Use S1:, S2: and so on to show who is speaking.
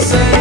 S1: say.